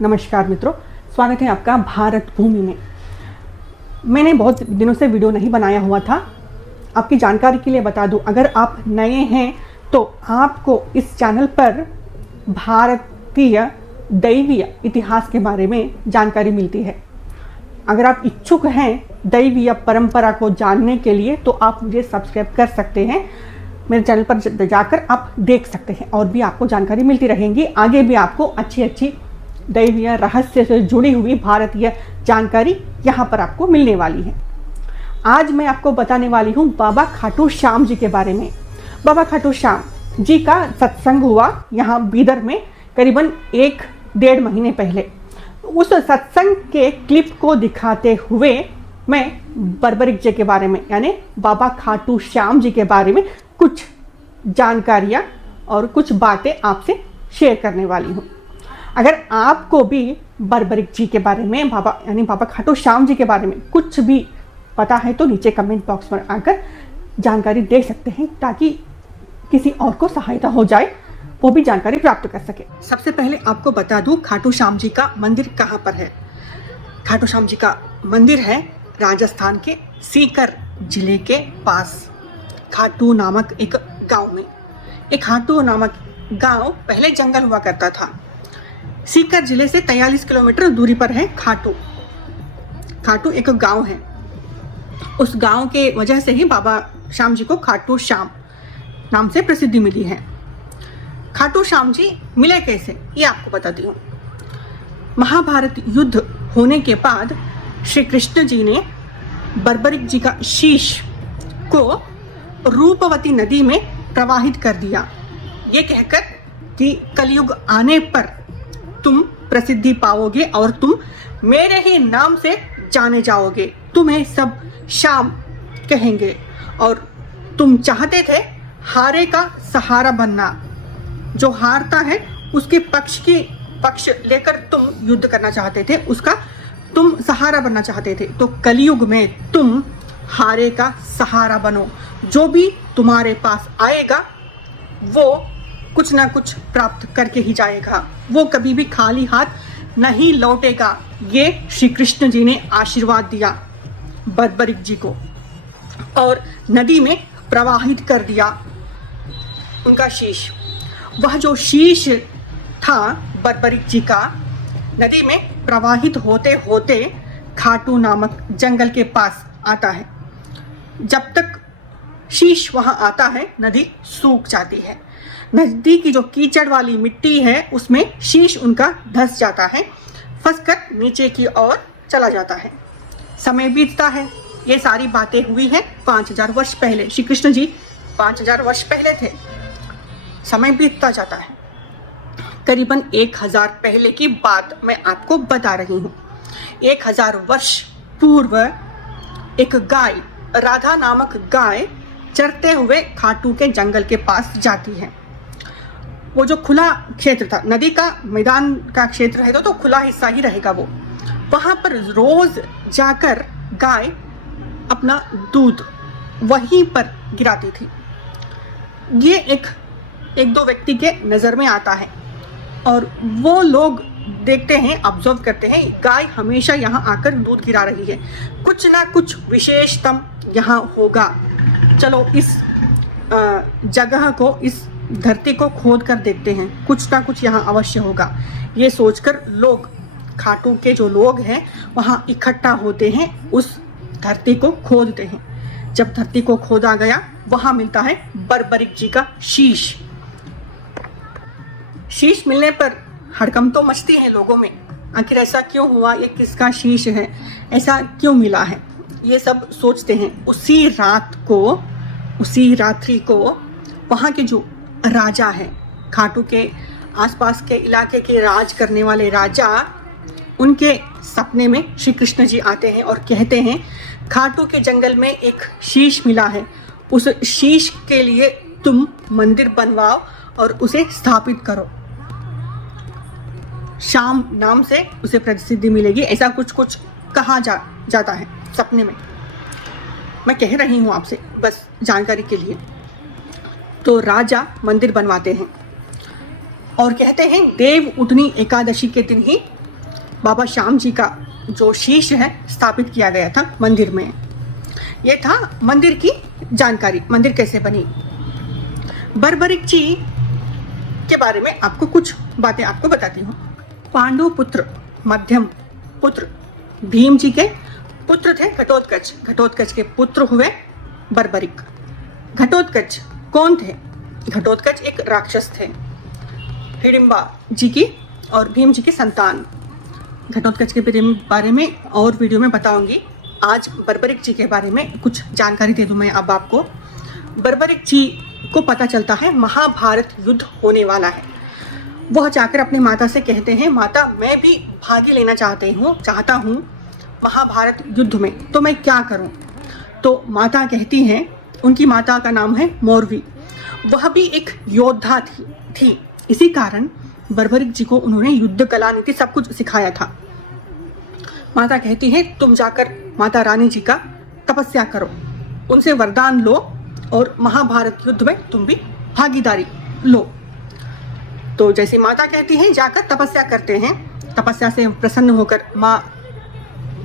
नमस्कार मित्रों, स्वागत है आपका भारत भूमि में। मैंने बहुत दिनों से वीडियो नहीं बनाया हुआ था। आपकी जानकारी के लिए बता दूं, अगर आप नए हैं तो आपको इस चैनल पर भारतीय दैवीय इतिहास के बारे में जानकारी मिलती है। अगर आप इच्छुक हैं दैवीय परंपरा को जानने के लिए तो आप मुझे सब्सक्राइब कर सकते हैं। मेरे चैनल पर जाकर आप देख सकते हैं और भी आपको जानकारी मिलती रहेंगी। आगे भी आपको अच्छी अच्छी दैवीय रहस्य से जुड़ी हुई भारतीय जानकारी यहाँ पर आपको मिलने वाली है। आज मैं आपको बताने वाली हूँ बाबा खाटू श्याम जी के बारे में। बाबा खाटू श्याम जी का सत्संग हुआ यहाँ बीदर में करीबन 1-1.5 महीने पहले। उस सत्संग के क्लिप को दिखाते हुए मैं बर्बरिक जी के बारे में यानी बाबा खाटू श्याम जी के बारे में कुछ जानकारियाँ और कुछ बातें आपसे शेयर करने वाली हूँ। अगर आपको भी बर्बरिक जी के बारे में बाबा खाटू श्याम जी के बारे में कुछ भी पता है तो नीचे कमेंट बॉक्स में आकर जानकारी दे सकते हैं, ताकि किसी और को सहायता हो जाए, वो भी जानकारी प्राप्त कर सके। सबसे पहले आपको बता दूं खाटू श्याम जी का मंदिर कहाँ पर है। खाटू श्याम जी का मंदिर है राजस्थान के सीकर जिले के पास खाटू नामक एक गांव में। एक खाटू नामक गांव पहले जंगल हुआ करता था। सीकर जिले से 43 किलोमीटर दूरी पर है खाटू। खाटू एक गांव है। उस गांव के वजह से ही बाबा श्याम जी को खाटू श्याम नाम से प्रसिद्धि मिली है। खाटू श्याम जी मिले कैसे, ये आपको बताती हूँ। महाभारत युद्ध होने के बाद श्री कृष्ण जी ने बर्बरिक जी का शीश को रूपवती नदी में प्रवाहित कर दिया, ये कहकर कि कलयुग आने पर तुम प्रसिद्धि पाओगे और तुम मेरे ही नाम से जाने जाओगे, तुम्हें सब श्याम कहेंगे। और तुम चाहते थे हारे का सहारा बनना, जो हारता है उसके पक्ष लेकर तुम युद्ध करना चाहते थे, उसका तुम सहारा बनना चाहते थे। तो कलयुग में तुम हारे का सहारा बनो, जो भी तुम्हारे पास आएगा वो कुछ ना कुछ प्राप्त करके ही जाएगा, वो कभी भी खाली हाथ नहीं लौटेगा। ये श्री कृष्ण जी ने आशीर्वाद दिया बर्बरिक जी को और नदी में प्रवाहित कर दिया उनका शीश। वह जो शीश था बर्बरिक जी का नदी में प्रवाहित होते होते खाटू नामक जंगल के पास आता है। जब तक शीश वहां आता है नदी सूख जाती है। नदी की जो कीचड़ वाली मिट्टी है उसमें शीश उनका धंस जाता है, फंसकर नीचे की ओर चला जाता है। समय बीतता है। ये सारी बातें हुई हैं 5000 वर्ष पहले। श्री कृष्ण जी 5000 वर्ष पहले थे। समय बीतता जाता है। करीबन 1000 पहले की बात मैं आपको बता रही हूँ। 1000 वर्ष पूर्व एक गाय, राधा नामक गाय चरते हुए खाटू के जंगल के पास जाती है। वो जो खुला क्षेत्र था, नदी का मैदान का क्षेत्र है तो खुला हिस्सा ही रहेगा वो। वहाँ पर रोज जाकर गाय अपना दूध वहीं पर गिराती थी। ये एक दो व्यक्ति के नज़र में आता है और वो लोग देखते हैं, ऑब्जर्व करते हैं, गाय हमेशा यहाँ आकर दूध गिरा रही है, कुछ ना कुछ विशेषतम यहाँ होगा। चलो इस जगह को, इस धरती को खोद कर देखते हैं, कुछ ना कुछ यहाँ अवश्य होगा। ये सोचकर लोग, खाटू के जो लोग हैं वहाँ इकट्ठा होते हैं उस धरती को खोदते हैं। जब धरती को खोदा गया वहां मिलता है बर्बरिक जी का शीश। शीश मिलने पर हड़कंप तो मचती है लोगों में, आखिर ऐसा क्यों हुआ, ये किसका शीश है, ऐसा क्यों मिला है, ये सब सोचते हैं। उसी रात्रि को वहाँ के जो राजा हैं, खाटू के आसपास के इलाके के राज करने वाले राजा, उनके सपने में श्री कृष्ण जी आते हैं और कहते हैं खाटू के जंगल में एक शीश मिला है, उस शीश के लिए तुम मंदिर बनवाओ और उसे स्थापित करो, शाम नाम से उसे प्रसिद्धि मिलेगी, ऐसा कुछ कहा जाता है सपने में। मैं कह रही हूँ आपसे बस जानकारी के लिए। तो राजा मंदिर बनवाते हैं और कहते हैं देव उठनी एकादशी के दिन ही बाबा श्याम जी का जो शीश है स्थापित किया गया था मंदिर में। ये था मंदिर की जानकारी, मंदिर कैसे बनी। बर्बरिक जी के बारे में आपको कुछ बातें आपको बताती हूँ। पांडु पुत्र मध्यम पुत्र भीम जी के पुत्र थे घटोत्कच। घटोत्कच के पुत्र हुए बर्बरिक। घटोत्कच कौन थे? घटोत्कच एक राक्षस थे, हिडिंबा जी की और भीम जी की संतान। घटोत्कच के बारे में और वीडियो में बताऊंगी। आज बर्बरिक जी के बारे में कुछ जानकारी दे दूं मैं अब आपको। बर्बरिक जी को पता चलता है महाभारत युद्ध होने वाला है। वह जाकर अपनी माता से कहते हैं माता मैं भी भागी लेना चाहता हूँ महाभारत युद्ध में, तो मैं क्या करूँ? तो माता कहती हैं, उनकी माता का नाम है मौरवी, वह भी एक योद्धा थी। इसी कारण बर्बरिक जी को उन्होंने युद्ध कला नीति सब कुछ सिखाया था। माता कहती है तुम जाकर माता रानी जी का तपस्या करो, उनसे वरदान लो और महाभारत युद्ध में तुम भी भागीदारी लो। तो जैसे माता कहती है जाकर तपस्या करते हैं, तपस्या से प्रसन्न होकर माँ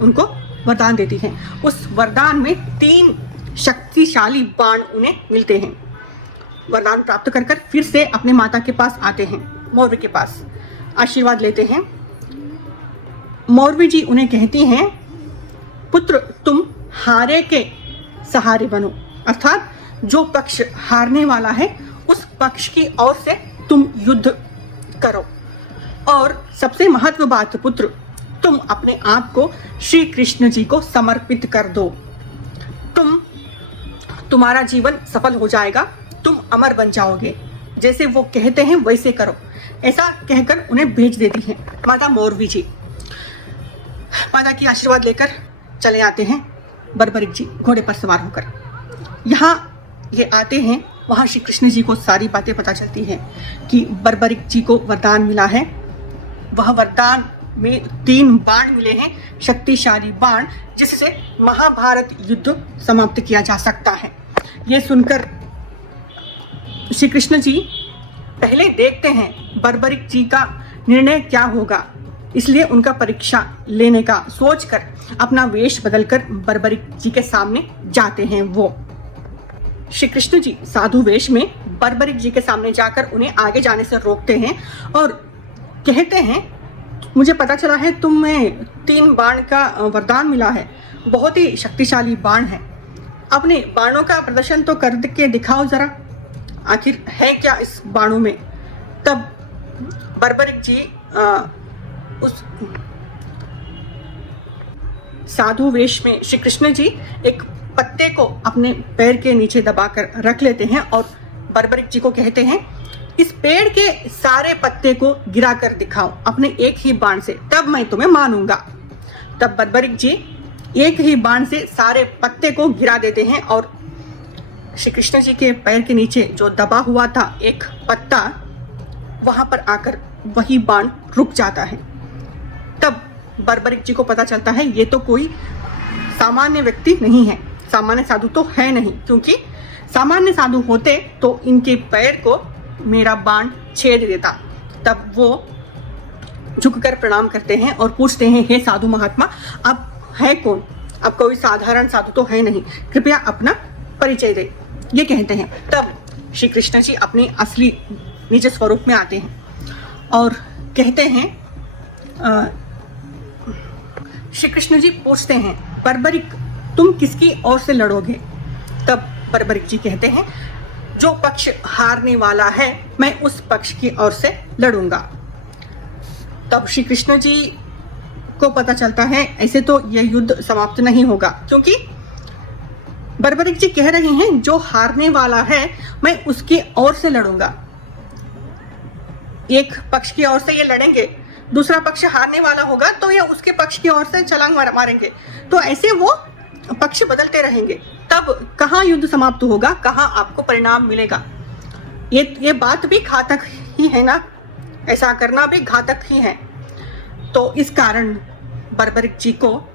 उनको वरदान देती हैं। उस वरदान में 3 शक्तिशाली बाण उन्हें मिलते हैं। वरदान प्राप्त कर फिर से अपने माता के पास आते हैं, मौरवी के पास आशीर्वाद लेते हैं। मौरवी जी उन्हें कहती हैं पुत्र तुम हारे के सहारे बनो, अर्थात जो पक्ष हारने वाला है उस पक्ष की ओर से तुम युद्ध करो। और सबसे महत्व बात पुत्र, तुम अपने आप को श्री कृष्ण जी को समर्पित कर दो, तुम्हारा जीवन सफल हो जाएगा, तुम अमर बन जाओगे, जैसे वो कहते हैं वैसे करो। ऐसा कहकर उन्हें भेज देती हैं माता मौरवी जी। माता की आशीर्वाद लेकर चले आते हैं बर्बरिक जी घोड़े पर सवार होकर। यहाँ ये आते हैं, वहाँ श्री कृष्ण जी को सारी बातें पता चलती हैं कि बर्बरिक जी को वरदान मिला है। वह वरदान में 3 बाण मिले हैं, शक्तिशाली बाण, जिससे महाभारत युद्ध समाप्त किया जा सकता है। ये सुनकर श्री कृष्ण जी पहले देखते हैं बर्बरिक जी का निर्णय क्या होगा, इसलिए उनका परीक्षा लेने का सोचकर अपना वेश बदलकर बर्बरिक जी के सामने जाते हैं। वो श्री कृष्ण जी साधु वेश में बर्बरिक जी के सामने जाकर उन्हें आगे जाने से रोकते हैं और कहते हैं मुझे पता चला है तुम्हें 3 बाण का वरदान मिला है, बहुत ही शक्तिशाली बाण है, अपने बाणों का प्रदर्शन तो करके दिखाओ जरा, आखिर है क्या इस बाणों में। तब बर्बरिक जी उस साधु वेश में श्री कृष्ण जी एक पत्ते को अपने पैर के नीचे दबाकर रख लेते हैं और बर्बरिक जी को कहते हैं इस पेड़ के सारे पत्ते को गिरा कर दिखाओ अपने एक ही बाण से, तब मैं तुम्हें मानूंगा। तब बर्बरिक जी एक ही बाण से सारे पत्ते को गिरा देते हैं और श्री कृष्ण जी के पैर के नीचे जो दबा हुआ था एक पत्ता, वहां पर आकर वही बाण रुक जाता है। तब बर्बरिक जी को पता चलता है ये तो कोई सामान्य व्यक्ति नहीं है, सामान्य साधु तो है नहीं, क्योंकि सामान्य साधु होते तो इनके पैर को मेरा बाण छेद देता। तब वो झुककर प्रणाम करते हैं और पूछते हैं हे साधु महात्मा आप है कौन, आप कोई साधारण साधु तो है नहीं, कृपया अपना परिचय दे, ये कहते हैं। तब श्री कृष्ण जी अपनी असली निज स्वरूप में आते हैं और कहते हैं श्री कृष्ण जी पूछते हैं बर्बरिक तुम किसकी ओर से लड़ोगे? तब बर्बरिक जी कहते हैं, जो पक्ष हारने वाला है मैं उस पक्ष की ओर से लड़ूंगा। तब श्री कृष्ण जी को पता चलता है ऐसे तो यह युद्ध समाप्त नहीं होगा, क्योंकि बर्बरिक जी कह रही हैं जो हारने वाला है मैं उसकी ओर से लड़ूंगा। एक पक्ष की ओर से ये लड़ेंगे, दूसरा पक्ष हारने वाला होगा तो ये उसके पक्ष की ओर से छलांग मारेंगे, तो ऐसे वो पक्ष बदलते रहेंगे। तब कहाँ युद्ध समाप्त होगा, कहाँ आपको परिणाम मिलेगा? ये बात भी घातक ही है ना, ऐसा करना भी घातक ही है। तो इस कारण बर्बरिक जी को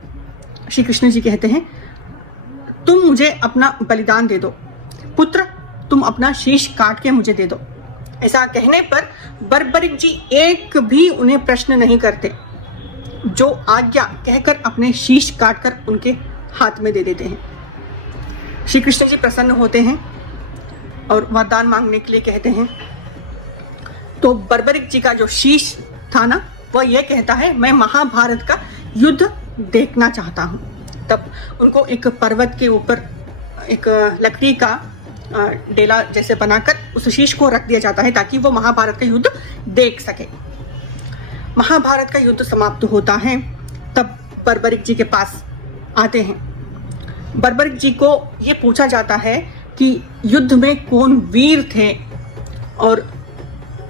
श्री कृष्ण जी कहते हैं, तुम मुझे अपना बलिदान दे दो, पुत्र तुम अपना शीश काट के मुझे दे दो। ऐसा कहने पर बर्बरिक जी एक भी उन्हें प्रश्न नहीं करते, जो आज्ञा कहकर अपने शीश काटकर उनके हाथ में दे देते हैं। श्री कृष्ण जी प्रसन्न होते हैं और वरदान मांगने के लिए कहते हैं। तो बर्बरिक जी का जो शीश था ना, वह यह कहता है मैं महाभारत का युद्ध देखना चाहता हूँ। तब उनको एक पर्वत के ऊपर एक लकड़ी का डेला जैसे बनाकर उस शीश को रख दिया जाता है ताकि वो महाभारत का युद्ध देख सके। महाभारत का युद्ध समाप्त होता है, तब बर्बरिक जी के पास आते हैं। बर्बरिक जी को ये पूछा जाता है कि युद्ध में कौन वीर थे और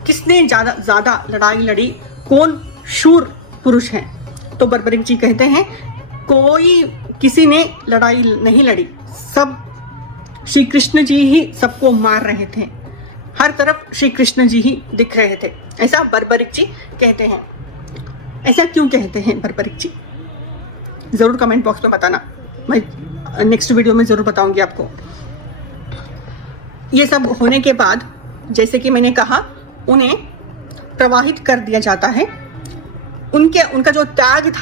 किसने ज़्यादा लड़ाई लड़ी, कौन शूर पुरुष हैं। तो बर्बरिक जी कहते हैं किसी ने लड़ाई नहीं लड़ी, सब श्री कृष्ण जी ही सबको मार रहे थे, हर तरफ श्री कृष्ण जी ही दिख रहे थे, ऐसा बर्बरिक जी कहते हैं। ऐसा क्यों कहते हैं बर्बरिक जी? ज़रूर कमेंट बॉक्स में बताना, मैं नेक्स्ट वीडियो में ज़रूर बताऊंगी आपको। ये सब होने के बाद जैसे कि मैंने कहा, उन्हें प्रवाहित कर दिया जाता है। उनका जो त्याग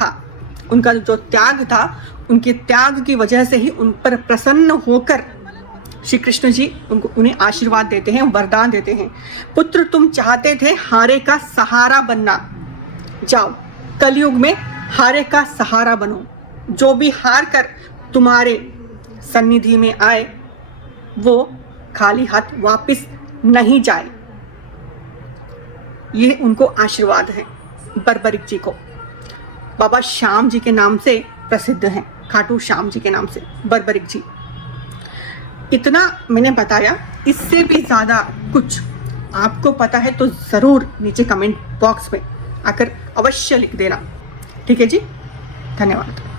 था, उनके त्याग की वजह से ही उन पर प्रसन्न होकर श्री कृष्ण जी उन्हें आशीर्वाद देते हैं, वरदान देते हैं। पुत्र तुम चाहते थे हारे का सहारा बनना, जाओ कलयुग में हारे का सहारा बनो। जो भी हार कर तुम्हारे सन्निधि में आए वो खाली हाथ वापस नहीं जाए। ये उनको आशीर्वाद है बर्बरिक जी को। बाबा श्याम जी के नाम से प्रसिद्ध हैं, खाटू श्याम जी के नाम से बर्बरिक जी। इतना मैंने बताया, इससे भी ज़्यादा कुछ आपको पता है तो ज़रूर नीचे कमेंट बॉक्स में आकर अवश्य लिख देना। ठीक है जी, धन्यवाद।